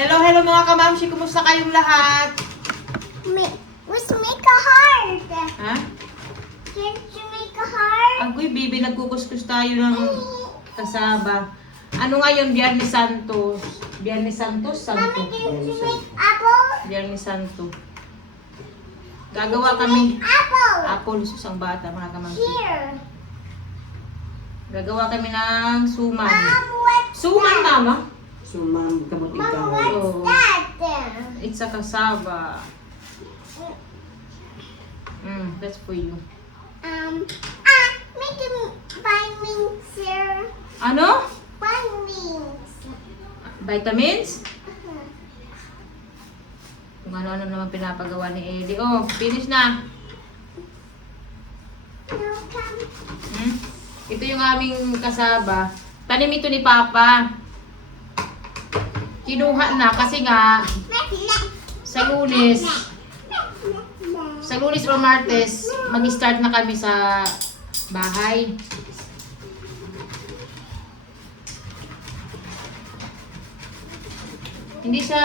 Hello, hello mga kamamshi. Kumusta kayong lahat? Let's make a heart. Ha? Can't you make a heart? Agoy, baby, nagkukuskus tayo ng kasaba. Ano ngayon? Biyernes Santos. Biyernes Santos? Mommy, Santo. can't you make apple? Biyernes Santo. Gagawa kami. Apple. Apple, susang bata, mga kamamshi. Here. Gagawa kami ng suman. What's Suman, mama? Sumam, kamot Mama, ikaw. what's Oh. that? It's a kasaba. That's for you. Make him vine wings here. Ano? Vine wings. Vitamins? Kung ano-ano naman pinapagawa ni Ellie. Oh, finish na. No, come. Ito yung aming kasaba. Tanim ito ni Papa. Kinuha na kasi nga sa Lunes o Martes, mag-start na kami sa bahay. Hindi siya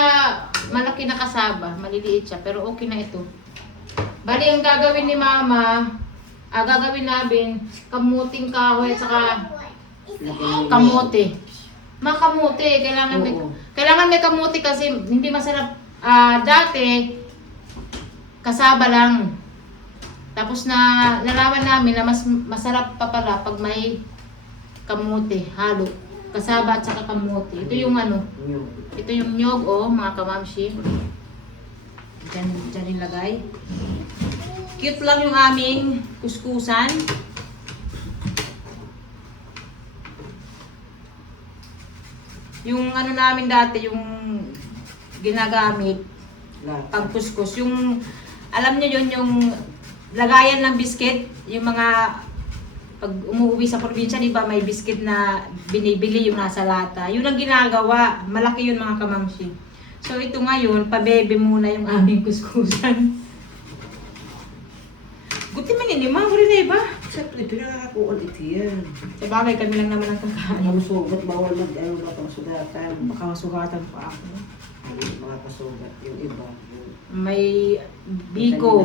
malaki na kasaba, maliliit siya, pero okay na ito. Bali, ang gagawin ni Mama, gagawin namin, kamuting kahoy at saka kamote. Makamote, kailangan may kamote kasi hindi masarap. Dati, kasaba lang. Tapos nalaman namin na mas masarap pa pala pag may kamote, halo. Kasaba at saka kamote. Ito yung ano, ito yung nyog, oh, mga kamamshi. Diyan ilagay. Cute lang yung aming kuskusan. Yung ano namin dati, yung ginagamit pag kuskus, yung alam niyo yun, yung lagayan ng biscuit, yung mga pag umuwi sa probinsya, di ba, may biscuit na binibili yung nasa lata. Yun ang ginagawa. Malaki yun, mga kamamshi. So ito ngayon, pabebe muna yung aming kuskusan. Guti man yun, ma, rin na iba. Except ito nakakakuha ito yan. Sa bagay, kami lang naman ang kakain. Ang sugat, bawal mag-ano ba itong sugatan. Baka masugatan pa ako. Mga kasugat, yung iba. May biko.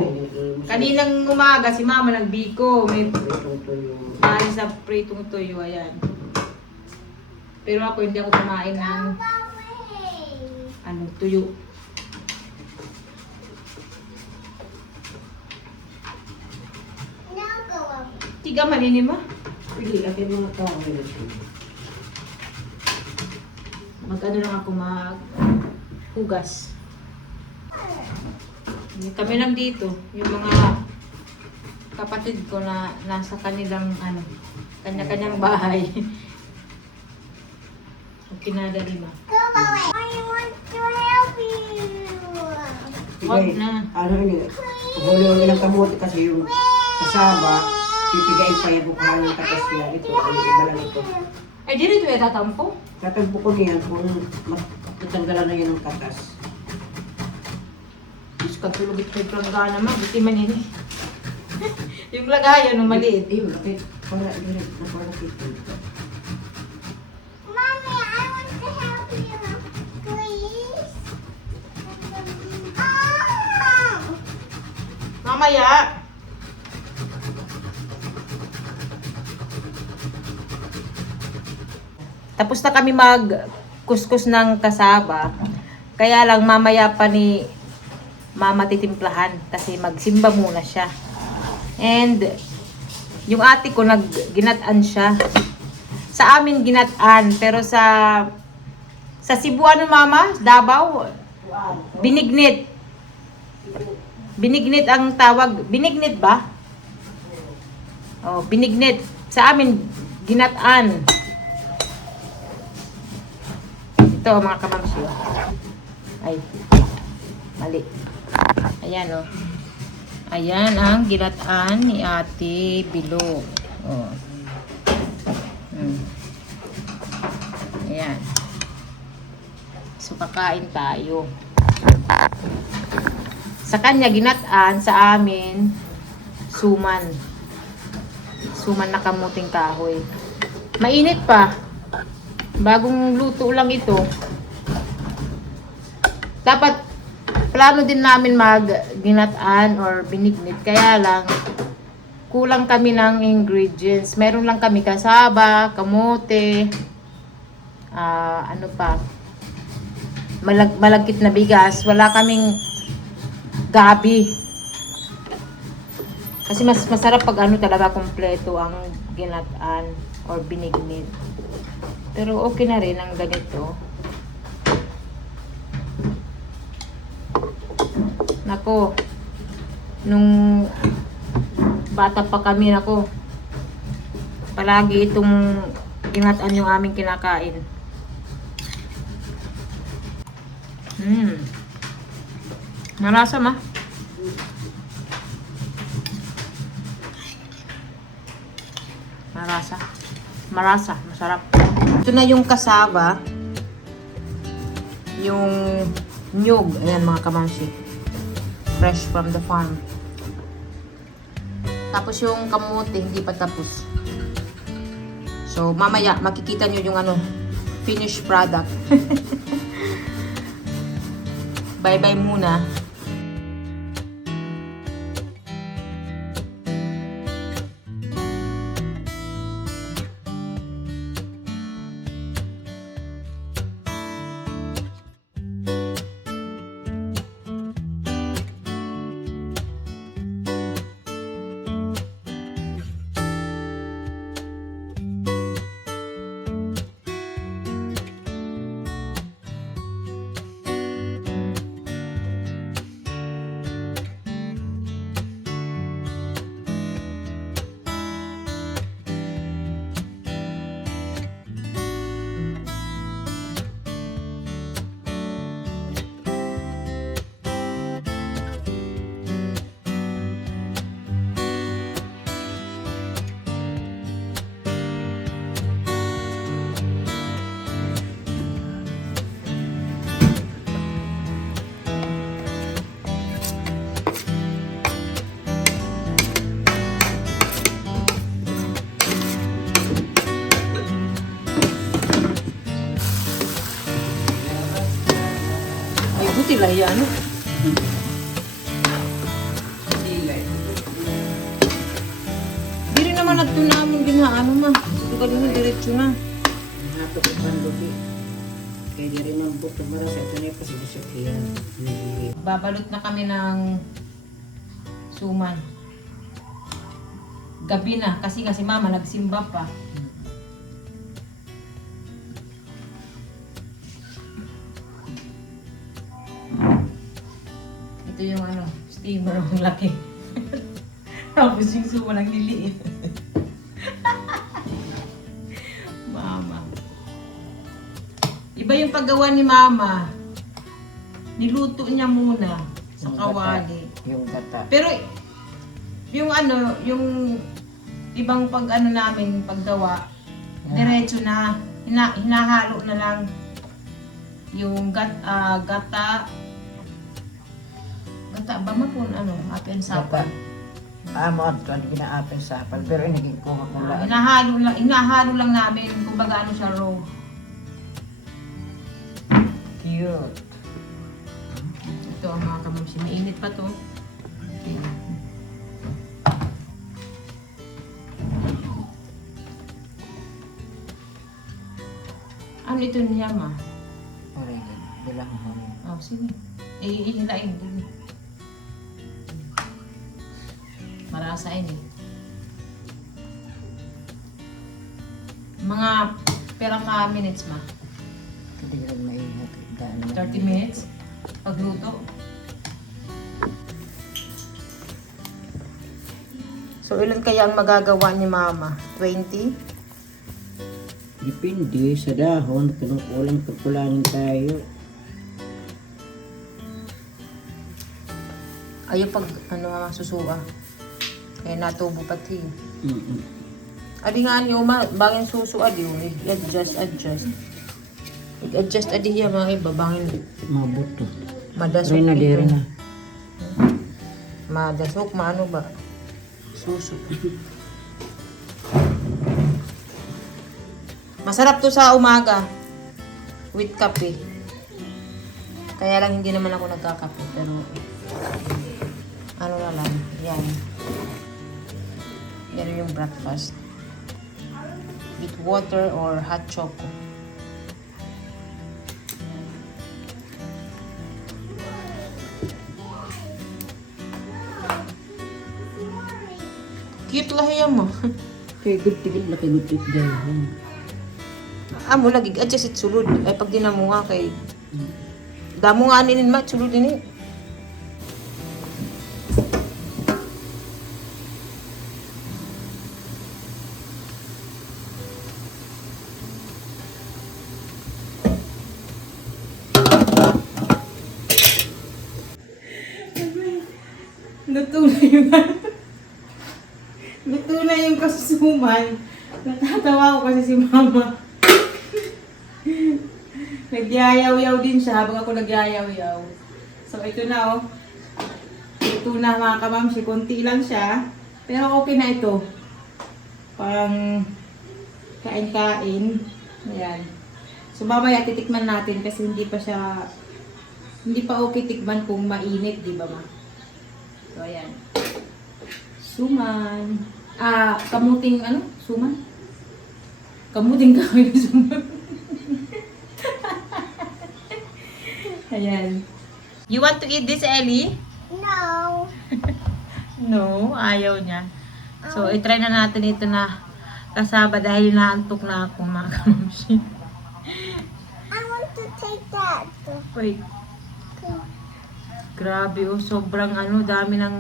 Kaninang umaga, si mama nagbiko. May Itong tuyo. tayo sa pritong tuyo, ayan. Pero ako, hindi ako kumain ng tuyo. Now go up. Tiga manini ma. Pili, akin mga tao nila siya. Mag-ano lang ako, hugas. Kami lang dito, yung mga kapatid ko na nasa kanilang kanya-kanyang bahay. Okay na dali ma. Go away. I want to help you. Wag na. Ano yun, huli-huli ng kamote kasi yung kasaba, pipigain pa yung bukahan ng katas niya. Ito, ay iba lang ito. Ay, di rin ito tatampo. Tatampo ko niyan kung matanggalan na yun ng katas. Diyos ka, tulog ito may planggana ma. Buti manini. Yung lagayan, maliit. Ayun, bakit? Para direct na para dito. Mommy, I want to help you. Please. Oh! Mamaya. Tapos na kami mag-kuskus ng kasaba. Kaya lang mamaya pa ni Mama titimplahan kasi magsimba muna siya. And yung ate ko ginatan siya. Sa amin ginatan, pero sa Cebu ano Mama? Davao? Binignit. Binignit ang tawag. Binignit ba? Oh, binignit. Sa amin, ginataan. Ito, mga kamamsi. Ay, mali. Ayan, oh. Ayan ang ginataan ni Ate Bilo. Oh. Ayan. So, kakain tayo. Sa kanya, ginataan. Sa amin, suman. Suman na kamuting kahoy. Mainit pa. Bagong luto lang ito. Dapat, plano din namin mag-ginataan or binignit. Kaya lang, kulang kami ng ingredients. Meron lang kami kasaba, kamote, ano pa, malagkit na bigas. Wala kaming gabi. Kasi mas masarap pag ano talaga kompleto ang ginataan or binignit. Pero okay na rin ang ganito. Nako, nung bata pa kami, nako, palagi itong ginataan yung aming kinakain. Marasa ma. Marasa, masarap. Ito na yung kasaba. Yung nyug. Ayan mga kamamsi. Fresh from the farm. Tapos yung kamote, hindi pa tapos. So, mamaya, makikita nyo yung ano, finished product. Bye-bye muna. Buti lang yan. Di rin naman nato namin ginaano ma. Ito ka din diretso na. Hato ko pandubi. Kaya di rin ang buto marasa. Ito na yung pasibusok yan. Babalot na kami ng suman. Gabi na kasi si mama nagsimba pa. Ito yung ano, steamer ang laki. Tapos yung suman ang liliit. Mama. Iba yung paggawa ni mama. Niluto niya muna sa kawali. Yung gata. Pero yung ano, yung ibang pag ano namin paggawa, diretso na, hinahalo na lang yung gata ba mapun ano, apel sapal. Amo at ano ginaapin sapal. Pero hindi ko makula. Hinahalo lang namin kung baga ano siya raw. Cute. Ito ang mga kamamsi, mainit pa to. Okay. Ano ito niya ma? Alright, bilang mo. Oh, sige. Ihilain din. Marasa yun eh. Mga perang ka minutes ma? Hindi rin maingat. 30 minutes? Pagluto? So, ilan kaya ang magagawa ni mama? 20? Depende sa dahon. Kung kulang pagkulangin tayo. Ayaw pag ano mama susuka. Kaya natubo pati. Adi nga niyo ma, bangin susu adi yun. I-adjust. I-adjust adi yan mga iba. Bangin Mabuto. madasok Rin na, di rin na. Madasok, maano ba? Susu. Masarap to sa umaga. With kape. Kaya lang hindi naman ako nagkakape, pero ano na lang, yan. Yan yung breakfast. With water or hot choco. Cute lah yan mo. Kaya good tigil na kay good tigil dyan. Amo lagi adjust it sulod. Ay pag dinamo nga kay damo nga ninin ma sulod ini. Luto na yung kasusuman. Natatawa ko kasi si mama. Nagyayaw-yaw din siya habang ako nagyayaw-yaw. So ito na oh. Ito na mga kamamsi. Konti lang siya. Pero okay na ito. Parang kain-kain. Ayan. So mamaya titikman natin kasi hindi pa okay tikman kung mainit, di ba ma? So ayan. Suman. Kamuting ano? Suman? Kamuting kahoy na suman. Ayan. You want to eat this, Ellie? No. No, ayaw niya. So, itry na natin ito na kasaba dahil naantok na ako mga kamamsi. I want to take that. Wait. Grabe oh, sobrang dami ng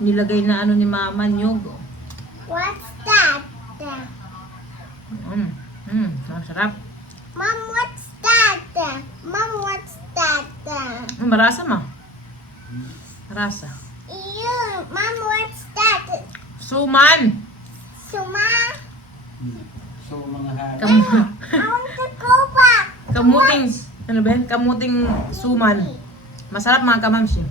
nilagay na ni mama nyug. What's that? Masarap. Mom, what's that? Mom, what's that? Marasa ma. Marasa. Mom, what's that? Suman. Suma? So mga hari. I want to go back. Kamuting, ano ba yan? Kamuting suman. Masarap mga kamamsi.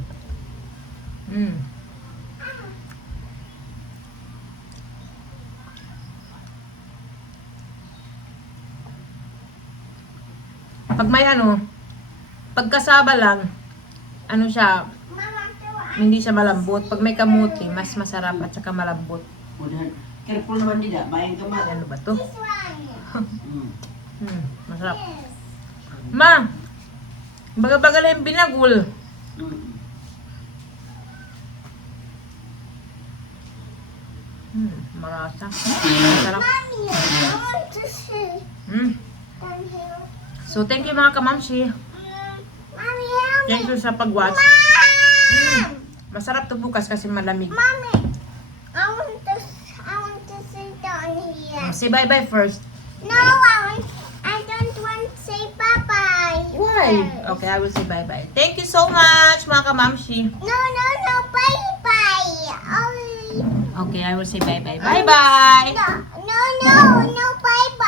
Pag may pagkasaba lang, siya, Mama, hindi siya malambot. Pag may kamuti, mas masarap at saka malambot. Udahan. Careful naman din bayang ka ma. Ano ba to? this one. Masarap. Ma! Baga-baga lang yung binagul. Marasa. Masarap. Mommy, I want to see down here. So, thank you mga kamamsi. Mommy, help me. Thank you sa pag-watch. Mom! Masarap to bukas kasi malamig. Mommy, I want to sit down here. Say bye-bye first. No, I don't want to say bye-bye. Why? Okay, I will say bye-bye. Thank you so much mga kamamsi. No, bye-bye. Okay, I will say bye-bye. Bye-bye! No, bye-bye.